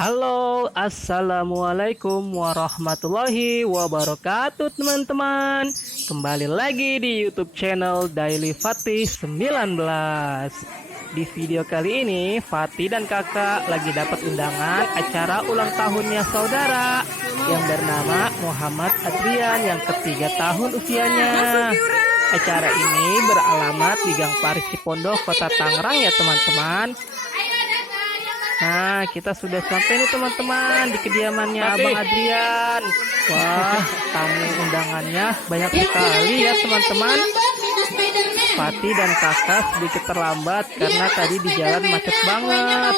Halo, assalamualaikum warahmatullahi wabarakatuh teman-teman. Kembali lagi di YouTube channel Daily Fatih 19. Di video kali ini, Fatih dan kakak lagi dapat undangan acara ulang tahunnya saudara yang bernama Muhammad Adrian yang ketiga tahun usianya. Acara ini beralamat di Gang Paris Cipondoh, Kota Tangerang ya teman-teman. Nah, kita sudah sampai nih teman-teman di kediamannya Abang Adrian. Wah, tamu undangannya banyak sekali ya teman-teman. Fatih dan kakak sedikit terlambat karena tadi di jalan macet banget.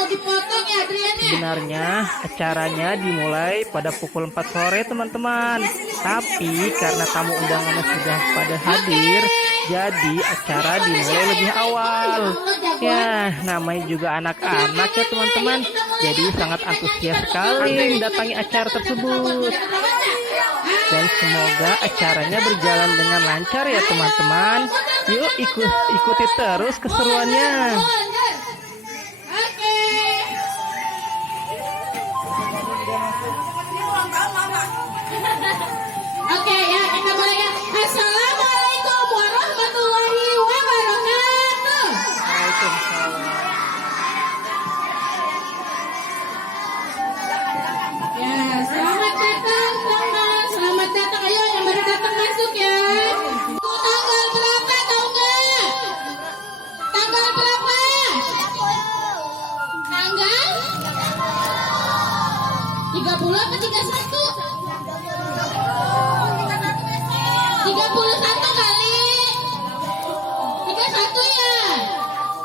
Sebenarnya acaranya dimulai pada pukul 4 sore teman-teman. Tapi karena tamu undangannya sudah pada hadir, jadi acara dimulai lebih awal. Ya, namanya juga anak-anak ya teman-teman. Jadi sangat antusias sekali mendatangi acara tersebut. Dan semoga acaranya berjalan dengan lancar ya teman-teman. Yuk ikuti terus keseruannya. Oke ya, kita mulai ya. Assalamualaikum warahmatullahi wabarakatuh. Ya, selamat datang teman, selamat datang. Ayo yang baru datang masuk ya. Tanggal berapa tahu nggak? Tanggal berapa? Tanggal 30 apa 31? 31 kali 31 ya.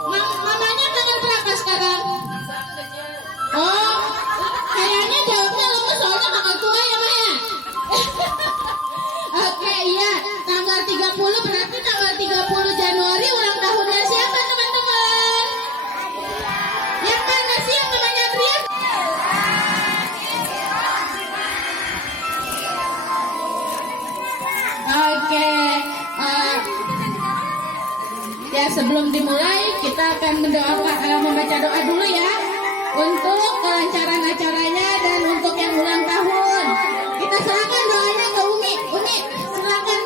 Mamanya tanggal berapa sekarang? Oh, kayaknya jawabnya lemes soalnya kakak tua ya Maya. Oke iya, tanggal 30 berarti tanggal 30 Januari ulang tahunnya siapa teman-teman? Yang mana sih yang namanya Adrian? Oke, ya sebelum dimulai kita akan membaca doa dulu ya untuk kelancaran acaranya dan untuk yang ulang tahun. Kita serahkan doanya ke Umi. Umi, silakan.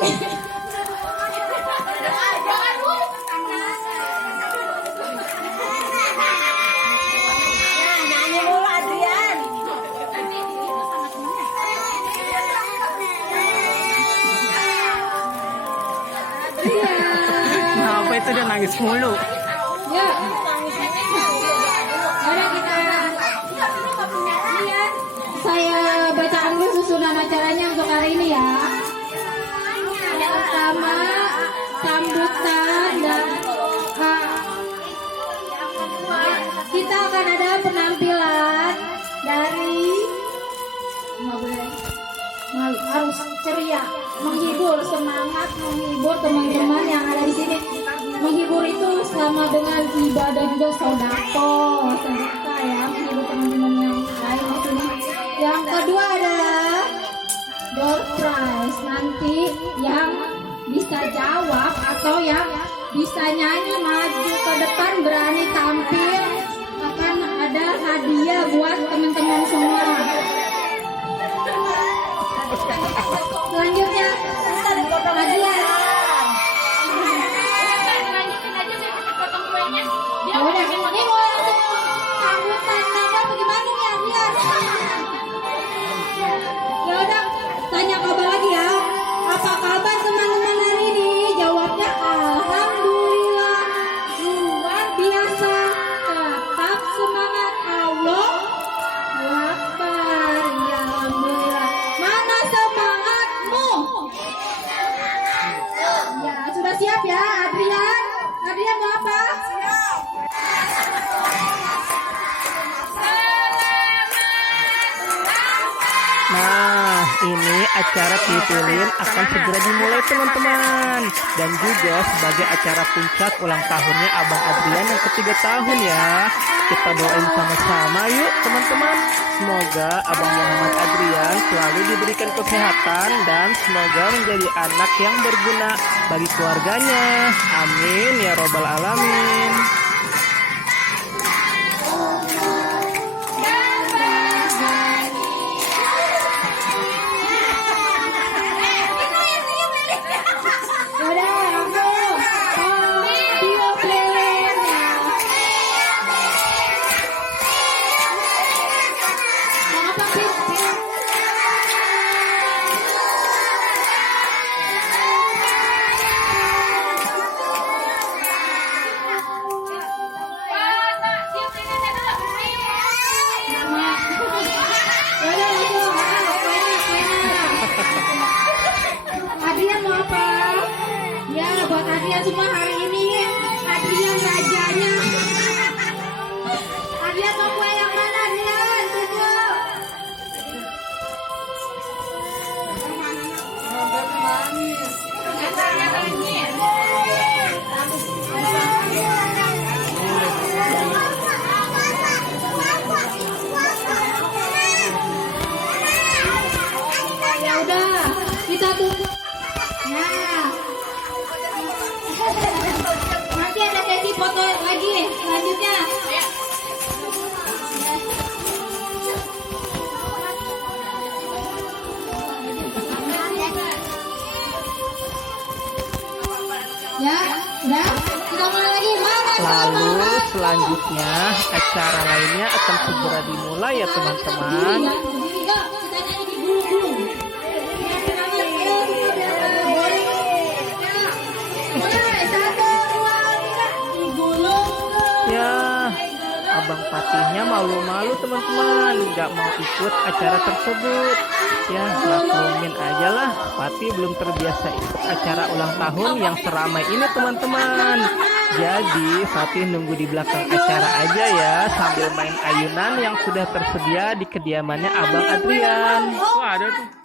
Nah, apa itu dia nangis mulu? Ya. Mari kita saya bacakan dulu susunan acaranya untuk hari ini ya. Yang pertama sambutan dan kita akan ada penampilan dari harus ceria, menghibur, semangat, menghibur teman-teman yang ada di sini. Menghibur itu sama dengan ibadah juga sodako, sedekah ya, menghibur teman-teman yang lain di sini. Yang kedua adalah door prize, nanti yang bisa jawab atau yang bisa nyanyi maju ke depan berani tampil akan ada hadiah buat teman-teman semua. Selanjutnya hadiah. Ya udah, ini mau langsung sambutan aja bagaimana nih Adrian? Ya udah, tanya kabar lagi ya. Apa kabar teman-teman hari ini? Jawabnya alhamdulillah, luar biasa. Tetap semangat, Allah Akbar. Ya alhamdulillah. Mana semangatmu? Ya sudah siap ya Adrian? Adrian mau apa? Nah, ini acara Titilin akan segera dimulai teman-teman. Dan juga sebagai acara puncak ulang tahunnya Abang Adrian yang ketiga tahun ya. Kita doain sama-sama yuk teman-teman. Semoga Abang Muhammad Adrian selalu diberikan kesehatan dan semoga menjadi anak yang berguna bagi keluarganya. Amin ya robbal alamin. selanjutnya acara lainnya akan segera dimulai ya teman-teman. Berdiri ya, berdiri gak? Kita nyanyi di gulung-gulung. Ya, Abang Fatihnya malu-malu teman-teman, nggak mau ikut acara tersebut. Ya, maklumin aja lah, Fatih belum terbiasa ikut acara ulang tahun yang seramai ini teman-teman. Jadi Fatih nunggu di belakang acara aja ya, sambil main ayunan yang sudah tersedia di kediamannya Abang Adrian. Wah, ada tuh.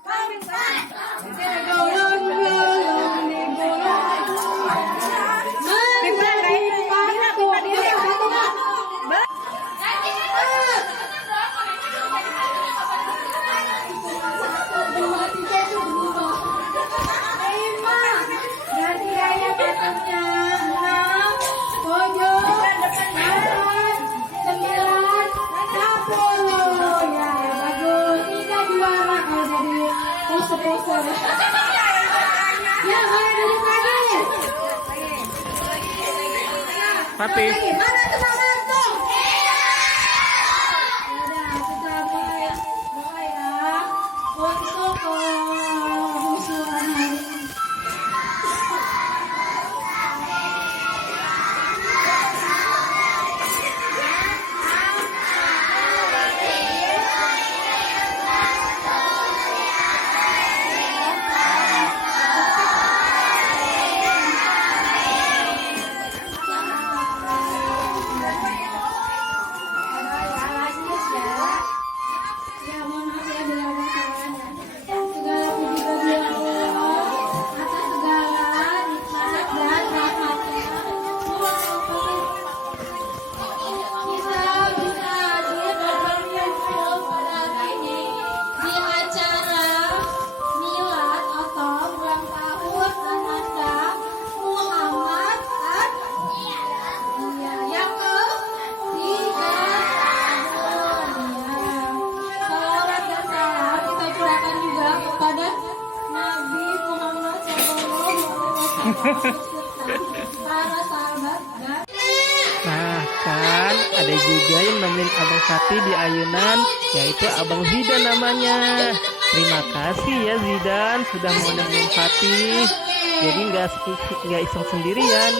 Fatih. Mana teman-teman tuh? Udah, kita mulai doa ya untuk kehusuan hari ini. Para sahabat dan Nah kan ada juga yang nemenin Abang Fatih di ayunan, yaitu Abang Zidan namanya. Terima kasih ya Zidan sudah mau nemenin Fatih, jadi nggak iseng sendirian.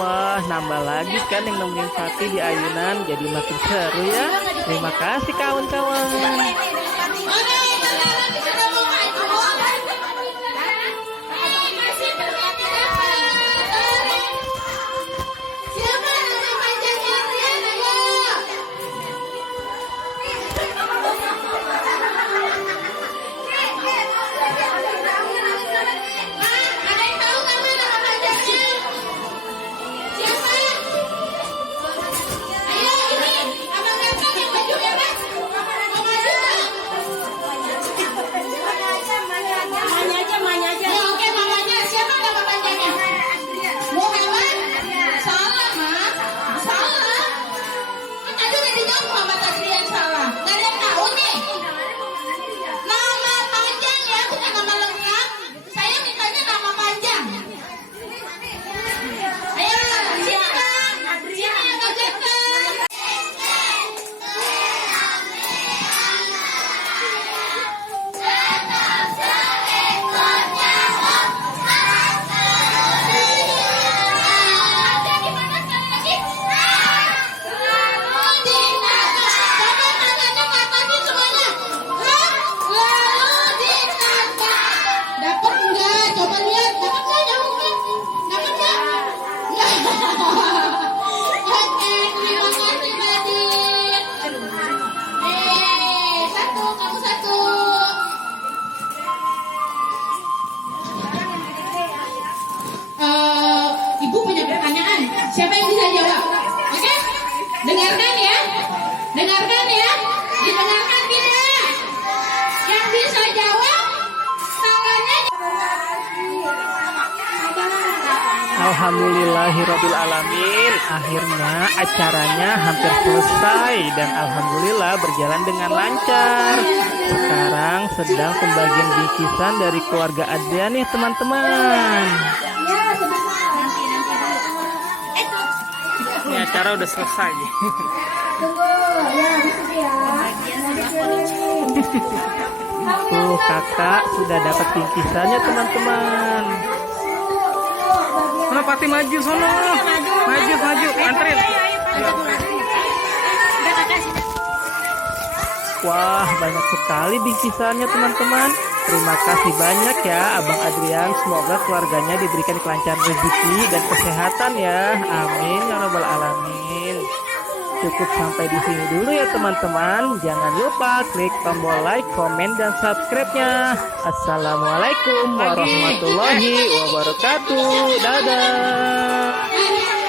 Wah, nambah lagi kan yang nemenin Fatih di ayunan, jadi makin seru ya. Terima kasih kawan-kawan. Ibu punya pertanyaan. Siapa yang bisa jawab? Oke? Dengarkan ya. Dengarkan ya. Didengarkan tidak? Yang bisa jawab tangannya. Alhamdulillahirabbil alamin. Akhirnya acaranya hampir selesai dan alhamdulillah berjalan dengan lancar. Sekarang sedang pembagian bingkisan dari keluarga Adrian nih teman-teman. Ya, sebentar. Ini acara udah selesai. Tunggu, ya di sini ya. Mau dikirimin. Tuh kakak sudah dapat bingkisannya teman-teman. Mana Pati maju sono. Maju, anterin. Wah, banyak sekali bingkisannya teman-teman. Terima kasih banyak ya Abang Adrian. Semoga keluarganya diberikan kelancaran rezeki dan kesehatan ya. Amin ya rabbal alamin. Cukup sampai di sini dulu ya teman-teman. Jangan lupa klik tombol like, komen, dan subscribe-nya. Assalamualaikum warahmatullahi wabarakatuh. Dadah.